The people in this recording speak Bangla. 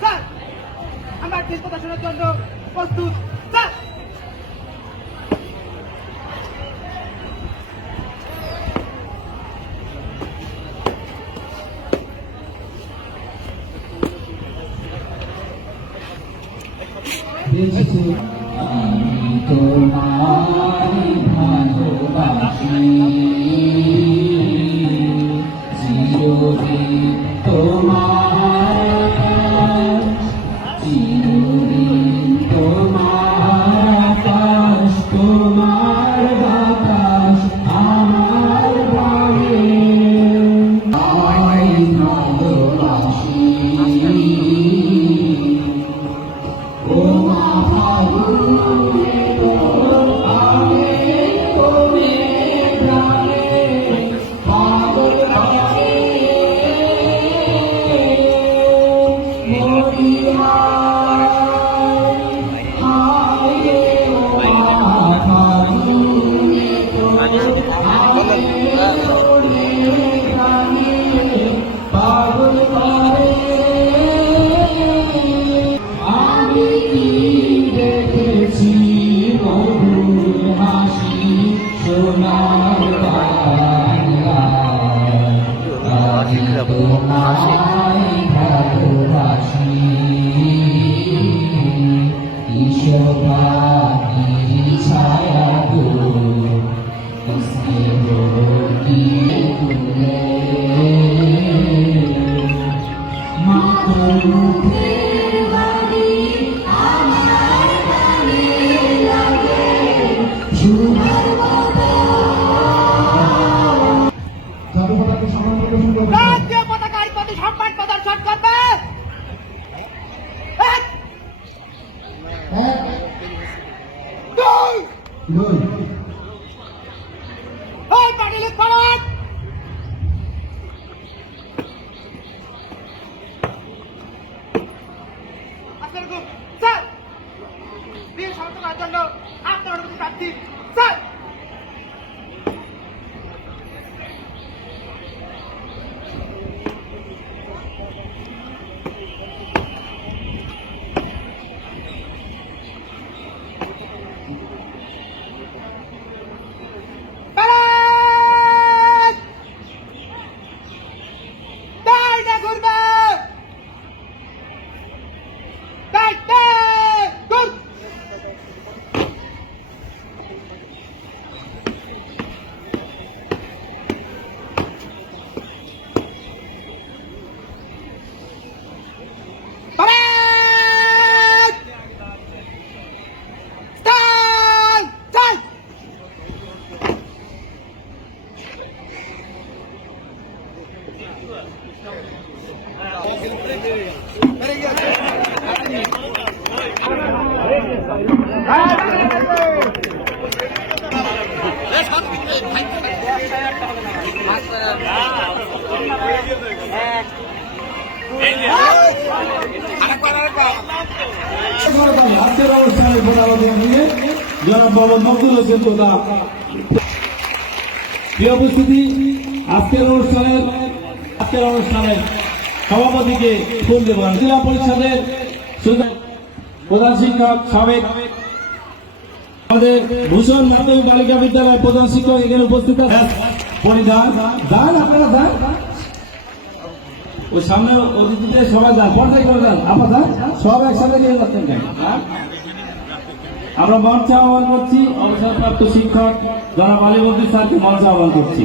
স্যার আমরা দেশ প্রদর্শনের জন্য প্রস্তুত স্যার। তোমায় ভালোবাসি চিরদিন তোমার চিরদিন তোমার আকাশ তোমার বাতাস আমার প্রাণে তোমায় ভালোবাসি ও মা জাতীয় পতাকার প্রতি সম্মান প্রদর্শন করবে। স্যার বীর সমর্থন করার জন্য আপনার অনুমতি প্রার্থী স্যার। আজকের অনুষ্ঠানের প্রধান অতিথি জনাব মোহাম্মদ মকবুল হোসেন প্রধান। প্রিয় উপস্থিতি, আজকের অনুষ্ঠানের সভাপতিকে ফুল দেবেন জেলা পরিষদের প্রধান শিক্ষক সাবেক আমাদের ভূষণ মাধ্যমিক বালিকা বিদ্যালয় প্রধান শিক্ষক এখানে উপস্থিত পরিধান যান, আপনারা যান ওই সামনে অতিথিদের সবাই যান, পর্যায় করে যান, আপনারা সব একসাথে নিয়ে যাচ্ছেন কেন? আমরা মঞ্চে আহ্বান করছি অবসরপ্রাপ্ত শিক্ষক জনাব আলী বদ্দী স্যারকে মঞ্চে আহ্বান করছি।